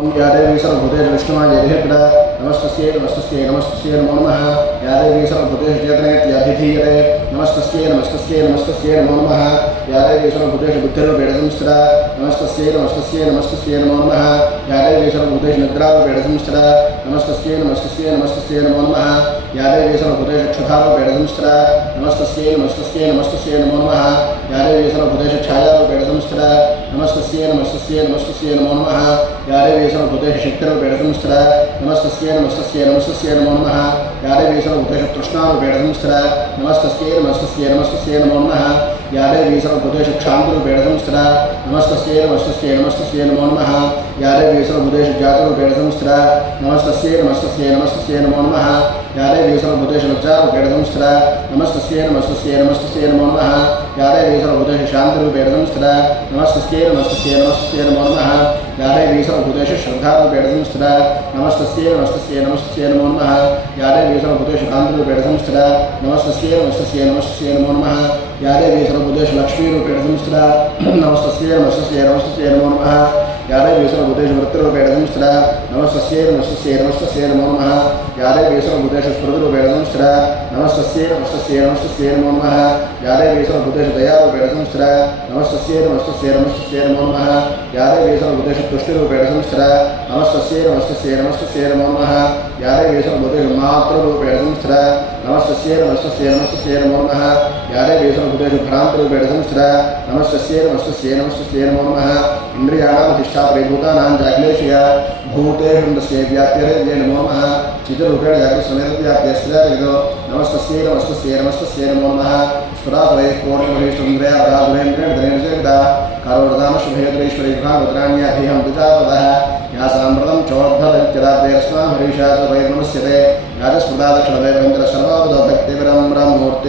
या देवी सर्वभूतेषु विष्णुमायेभ्यः नमस्तस्यै नमस्तस्यै नमस्तस्यै नमो नमः। या देवी सर्वभूतेषु चेतनेत्यभिधीयते नमस्तस्यै नमस्तस्यै नमस्तस्यै नमो नमः। या देवी सर्वभूतेषु बुद्धिरूपेण संस्थिता नमस्तस्यै नमस्तस्यै नमस्तस्यै नमो नमः। या देवी सर्वभूतेषु निद्रारूपेण संस्थिता नमस्तस्यै नमस्तस्यै नमस्तस्यै नमो नमः। या देवी सर्वभूतेषु क्षुधारूपेण संस्थिता नमस्तस्यै नमस्तस्यै नमस्तस्यै नमो नमः। या देवी सर्वभूतेषु छायारूपेण संस्थिता नमस्तस्यै नमस्तस्यै नमस्तस्यै नमो नमः। या देवी सर्वभूतेषु शक्तिरूपेण संस्थिता नमस्तस्यै नमस्तस्यै नमस्तस्यै नमो नमः। या देवी सर्वभूतेषु तृष्णारूपेण संस्थिता नमस्तस्यै नमस्तस्यै नमस्तस्यै नमो नमः। या देवी सर्वभूतेषु क्षान्तरूपेण संस्थिता नमस्तस्यै नमस्तस्यै नमस्तस्यै नमो नमः। या देवी सर्वभूतेषु जातरूपेण संस्थिता नमस्तस्यै नमस्तस्यै नमस्तस्यै नमो नमः। या देवी सर्वभूतेषु लज्जारूपेण संस्थिता नमस्तस्यै नमस्तस्यै नमस्तस्यै नमो नमः। या देवी सर्वभूतेषु शान्तिरूपेण संस्थिता नमस्तस्यै नमस्तस्यै नमस्तस्यै नमो नमः। या देवी सर्वभूतेषु श्रद्धारूपेण संस्थिता नमस्तस्यै नमस्तस्यै नमस्तस्यै नमो नमः। या देवी सर्वभूतेषु कान्तिरूपेण संस्थिता नमस्तस्यै नमस्तस्यै नमस्तस्यै नमो नमः। या देवी सर्वभूतेषु लक्ष्मीरूपेण संस्थिता नमस्तस्यै नमस्तस्यै नमस्तस्यै नमो नमः। या देवी सर्वभूतेषु वृत्तिरूपेण संस्थिता नमस्तस्यै नमस्तस्यै नमस्तस्यै नमो नमः। या देवी सर्वभूतेषु स्मृतिरूपेण संस्थिता नमस्तस्यै नमस्तस्यै नमस्तस्यै नमो नमः। या देवी सर्वभूतेषु दयारूपेण संस्थिता नमस्तस्यै नमस्तस्यै नमस्तस्यै नमो नमः। या देवी सर्वभूतेषु तुष्टिरूपेण संस्थिता नमस्तस्यै नमस्तस्यै नमस्तस्यै नमो नमः। या देवी सर्वभूतेषु मातृरूपेण संस्थिता नमस्तस्यै नमस्तस्यै नमस्तस्यै नमो नमः। या देवी सर्वभूतेषु भ्रान्तरूपेण संस्थिता नमस्तस्यै नमस्तस्यै नमस्तस्यै नमो नमः। इंद्रियाणामधिष्ठात्रीभूतानां जाग्लेशया भूतेषु तस्यै व्याप्यते नमो नमः। चित्ररूपेण जागृतसमेतव्याप्यस्थितो नमस्तस्यै नमस्तस्यै नमस्तस्यै नमो नमः। सुरासुरैः पूर्णमहेष्टुन्द्रयावधासुरेन्द्रेण धनेर्जयदा करोर्धामशुभेन्द्रेश्वरी भागवत्राण्याभिहं दुजावदः या साम्प्रतं चोर्धलत्यदाप्यस्मान् हरीषा च वैर्नमस्यते या च स्मृता दक्षिणवैवेन्द्र सर्वावधभक्तिविरम्रमूर्ति